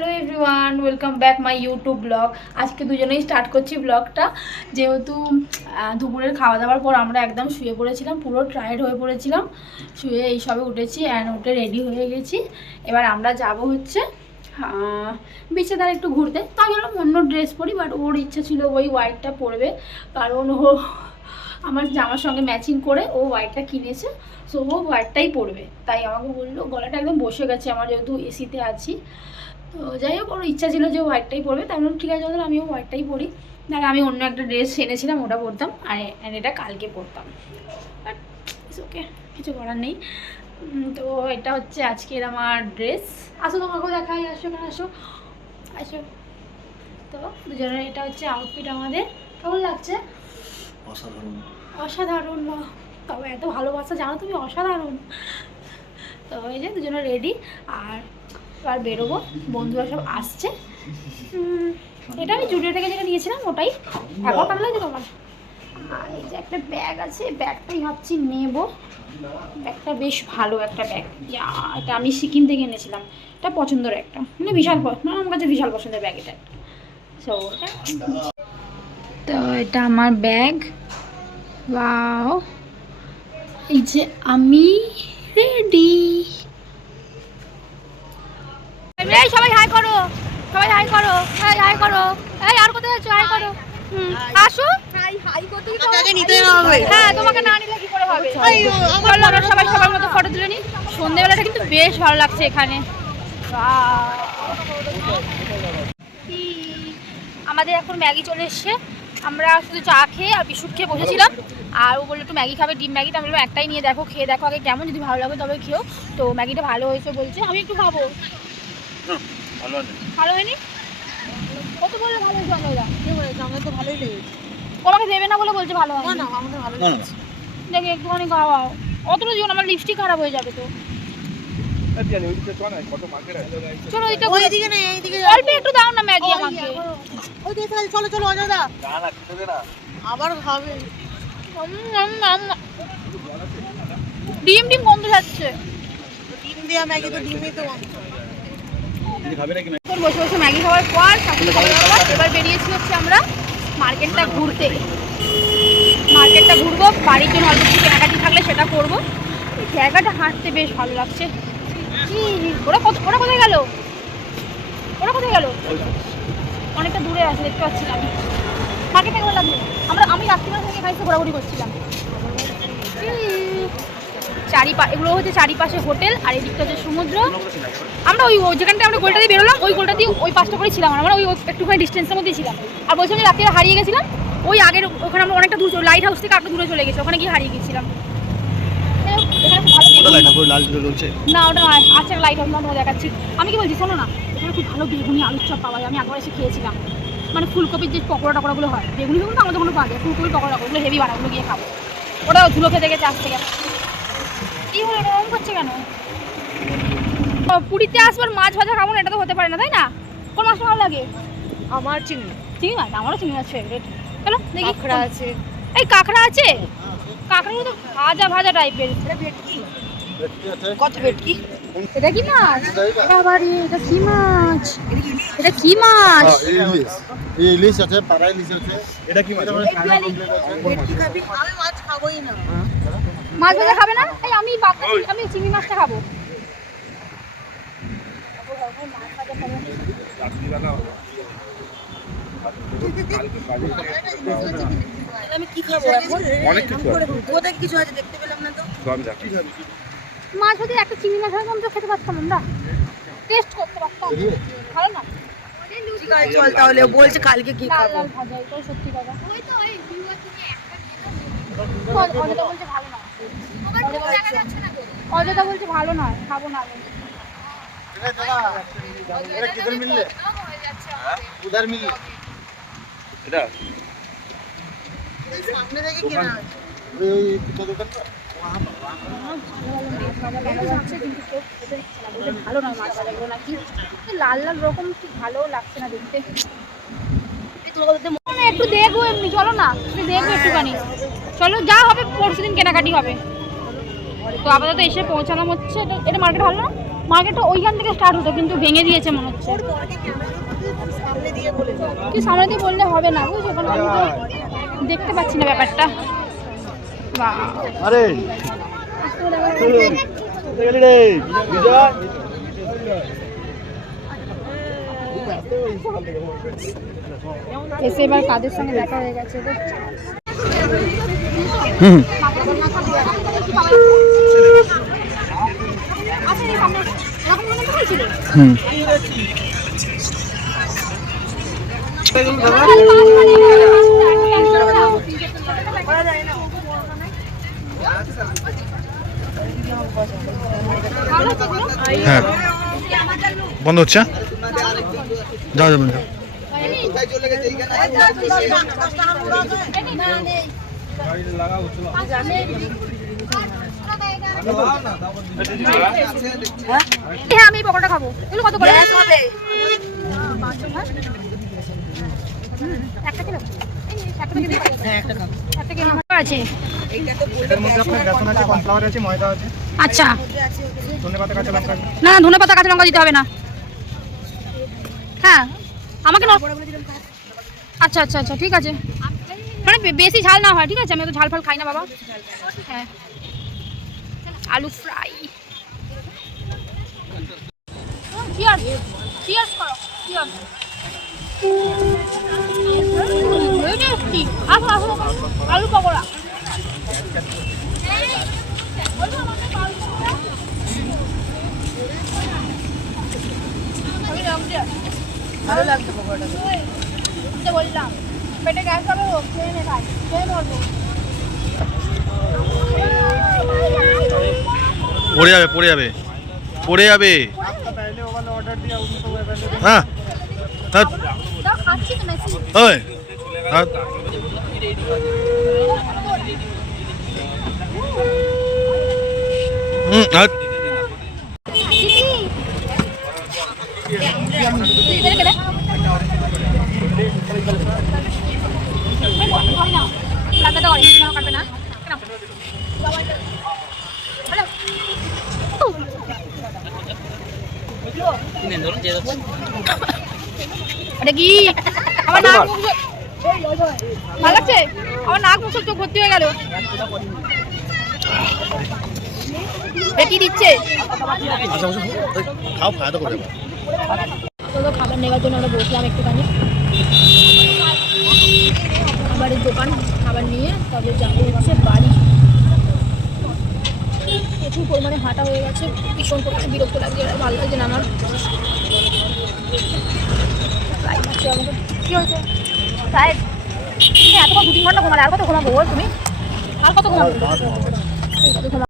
Hello everyone, welcome back my YouTube blog. আজকে দুজনেই start করছি ব্লগটা, যেহেতু দুপুরের খাওয়া দাওয়ার পর আমরা একদম শুয়ে পড়েছিলাম, পুরো টায়ার্ড হয়ে পড়েছিলাম। শুয়ে এই সবে উঠেছি অ্যান্ড উঠে রেডি হয়ে গেছি। এবার আমরা যাব হচ্ছে বিচে ধারে একটু ঘুরতে। তো আমি বললাম অন্য ড্রেস পরি, বাট ওর ইচ্ছা ছিল ওই হোয়াইটটা পরবে, কারণ ও আমার জামার সঙ্গে ম্যাচিং করে ও হোয়াইটটা কিনেছে। সো ও হোয়াইটটাই পরবে, তাই আমাকে বললো, গলাটা একদম বসে গেছে আমার, যেহেতু এসিতে আছি। তো যাই হোক, ওর ইচ্ছা ছিল যে হোয়াইটটাই পরবে, তাই বললাম ঠিক আছে তাহলে আমিও হোয়াইটটাই পরি। তাহলে আমি অন্য একটা ড্রেস এনেছিলাম, ওটা পরতাম, আর এটা কালকে পরতাম, বাট ওকে, কিছু করার নেই। তো এটা হচ্ছে আজকের আমার ড্রেস। আসো তোমাকেও দেখাই, আসো কেন, আসো আসো। তো দুজনের এটা হচ্ছে আউটফিট আমাদের। কেমন লাগছে? অসাধারণ অসাধারণ, বা তবে এত ভালোবাসা জানো তুমি, অসাধারণ। তো এই যে দুজনে রেডি, আর এবার বেরোবো, বন্ধুরা সব আসছে। এটা আমি জুডিও থেকে যেটা নিয়েছিলাম ওটাই। এখন ভালো লাগছে তোমার? আর এই যে একটা ব্যাগ আছে, ব্যাগটাই ভাবছি নেব। ব্যাগটা বেশ ভালো একটা ব্যাগ, এটা আমি সিকিম থেকে এনেছিলাম। এটা পছন্দের একটা, মানে বিশাল মানে আমার কাছে বিশাল পছন্দের ব্যাগ এটা। সো তো এটা আমার ব্যাগ। ওয়াও, এই যে আমি রেডি। এই সবাই হাই করো, সবাই হাই করো, হাই হাই করো। এই আর কোথায় আছো? হাই করো। আসো। হাই হাই করতে কি নিতে হবে? হ্যাঁ, তোমাকে না নিলে কি করে হবে? চলো আমরা সবাই সবার মতো ফটো তুলে নিই। সন্ধ্যেবেলাটা কিন্তু বেশ ভালো লাগছে এখানে। আমাদের এখন ম্যাগি চলে এসছে। আমরা শুধু চা খেয়ে আর বিস্কুট খেয়ে বসেছিলাম, আর ও বললো একটু ম্যাগি খাবে, ডিম ম্যাগিটা। আমি বললাম একটাই নিয়ে দেখো, খেয়ে দেখো আগে কেমন, যদি ভালো লাগে তবে খেও। তো ম্যাগিটা ভালো হয়েছে বলছে, আমি একটু খাবো। ভালো হয়নি? কত বললো ভালো হয়েছে? আমাদের তো ভালোই লেগেছে। তোমাকে দেবে না বলে বলছে ভালো হয় না, আমাদের ভালো লেগেছে। দেখি একটুখানি খাওয়াও, অতটা জীবন আমার লিপস্টিক খারাপ হয়ে যাবে তো। চলো অল্প একটু দাও না ম্যাগি আমাকে। চলো চলো অজয়দা, আবার খাবে। ডিম ডিম গন্ধ যাচ্ছে। ডিম দেওয়া ম্যাগি তো ডিমই তো গন্ধ। বসে বসে ম্যাগি খাওয়ার পর এবার বেরিয়েছি হচ্ছে আমরা মার্কেটটা ঘুরতে। মার্কেটটা ঘুরবো, বাড়ির জন্য অল্প কিছু কেনাকাটি থাকলে সেটা করবো। এই জায়গাটা হাঁটতে বেশ ভালো লাগছে। ওরা কোথায় গেল? ওরা কোথায় গেল? অনেকটা দূরে আছে, দেখতে পাচ্ছি না আমি। মার্কেটটা ভালো লাগলো। আমি রাত্রিবেলা থেকে খাইতে ঘোরাঘুরি করছিলাম। এগুলো হচ্ছে চারিপাশে হোটেল, আর এদিকটা হচ্ছে সমুদ্র। আমরা ওই যেখানটা আমরা গোলটা দিয়ে বেরোলাম, ওই গোলটা দিয়ে ওই পাশটা করে ছিলাম, আমরা ওই একটুখানি ডিস্টেন্সের মধ্যেই ছিলাম। আর বলছিলাম যে রাত্রিরে হারিয়ে গেছিলাম, ওই আগের ওখানে আমরা অনেকটা দূর, লাইট হাউস থেকে একটু দূরে চলে গেছি, ওখানে গিয়ে হারিয়ে গেছিলাম। না ওটা নয়, আচ্ছা লাইট হাউস না, দেখাচ্ছি। আমি কি বলছি শোনো না, এখানে খুব ভালো বেগুনি আলুর চপ পাওয়া যায়। আমি একবার এসে খেয়েছিলাম, মানে ফুলকপির যে পকোড়া টকোড়াগুলো হয়, বেগুনি বেগুন তো আমাদের কোনো পাওয়া যায়, ফুলকপির পকোড়া ওগুলো হেভি বানায়, ওগুলো গিয়ে খাবো। ওটা ধুলো খেতে গেছে আজ থেকে। কি হলো, এটা রকম করছে কেন? পুরীতে আসবার মাছ ভাজা খাবো না, এটা তো হতে পারে না, তাই না? কোন মাছটা ভালো লাগে? আমার চিংড়ি মাছ, আমারও চিংড়ি মাছ ফেভারিট। চলো দেখি। কাঁকড়া আছে। এই কাঁকড়া আছে? কাঁকড়াগুলো তো ভাজা ভাজা টাইপের। কত ভেটকি? এটা কি মাছ? বাবারে, এটা কি মাছ? এটা কি মাছ? ইলিশ আছে, পাড়া ইলিশ আছে। এটা কি মাছ? ভেটকি খাবি? আমি মাছ খাবোই না। মাছ ভাজা খাবে না? এই আমি চিংড়ি মাছটা খাবো। আমি কি খাবো এখন? অনেক কিছু আছে। কোথায় কিছু আছে দেখতে পেলাম না তো। মাছ ভাজা একটা চিংড়ি মাছ ভাজা আমি তো খেতে পারতাম, আমরা টেস্ট করতে পারতাম। ভালো না? ঠিক আছে চল তাহলে, বলছে কালকে কি লাল খাবো। লাল ভাজা, এটাই সত্যি কথা। অজয়দা বলছে ভালো না, অজয়দা বলছে ভালো নয়, খাবো না আমি। किधर मिल ले? उधर मिल ले। इधर। সামনে থেকে কেনা আছে। ওই কিতো দোকান তো? ভালো নয় মাছ ভাজাগুলো নাকি, লাল লাল রকম, ঠিক ভালো লাগছে না দেখতে। একটু দেখবো এমনি, চলো না একটু দেখবো একটুখানি। চলো, যা হবে পরশু দিন কেনাকাটি হবে। তো আপাতত এসে পৌঁছালাম হচ্ছে, এটা মার্কেট ভালো না, মার্কেটটা ওইখান থেকে স্টার্ট হতো কিন্তু ভেঙে দিয়েছে মনে হচ্ছে। সামনে দিয়ে বলে দাও। তুই সামনে দিয়ে বললে হবে না বুঝছো, কারণ আমি তো দেখতে পাচ্ছি না ব্যাপারটা। বাহ আরে গেলি রে বিজয় এসে এবার কাদের সঙ্গে দেখা হয়ে গেছে তো। হ্যাঁ বন্ধ হচ্ছে, যাও যাবেন যাও। হ্যাঁ আমি পকোড়া খাবো। এগুলো কত করে? একটা কিলো একটা কিলো আছে। এটার মধ্যে আপনার বেসন আছে, কর্নফ্লাওয়ার আছে, ময়দা আছে, আচ্ছা ধনেপাতা কাঁচা লঙ্কা আছে। না ধনেপাতা কাঁচা লঙ্কা দিতে হবে না। হ্যাঁ আমাকে আচ্ছা আচ্ছা আচ্ছা ঠিক আছে, মানে বেশি ঝাল না হয়, ঠিক আছে? আমি তো ঝাল ফাল খাই না বাবা। হ্যাঁ আলু ফ্রাই। চিয়ার্স চিয়ার্স করো, চিয়ার্স। আসো আসো আলু পকোড়া। ভালো লাগছে পকোড়াটা। বললাম পেটে গ্যাস হবে, খেয়ে নে খাই, খেয়ে ধরবো। পড়ে যাবে পড়ে যাবে পড়ে যাবে। হ্যাঁ হ্যাঁ খাচ্ছি তো মেসি। ওই হ্যাঁ হ্যাঁ এটা কি আমার নাক মুখ ভালো লাগছে? আমার নাক মুখ সব চোখ ভর্তি হয়ে গেল। কি দিচ্ছে? খাও খাওয়া দাওয়া করে তো খাবার নেওয়ার জন্য আমরা বসলাম একটুখানি বাড়ির দোকান, খাবার নিয়ে তবে যাবো হচ্ছে বাড়ি। প্রচুর পরিমাণে হাঁটা হয়ে গেছে, ভীষণ পরিমাণে বিরক্ত লাগছে, আর ভালো লাগছে না আমার। আমাকে কি হয়েছে সাহেব? এত 2-3 ঘন্টা ঘুমালে আর কত ঘুমাবো বল তুমি? আর কত ঘুমাবো?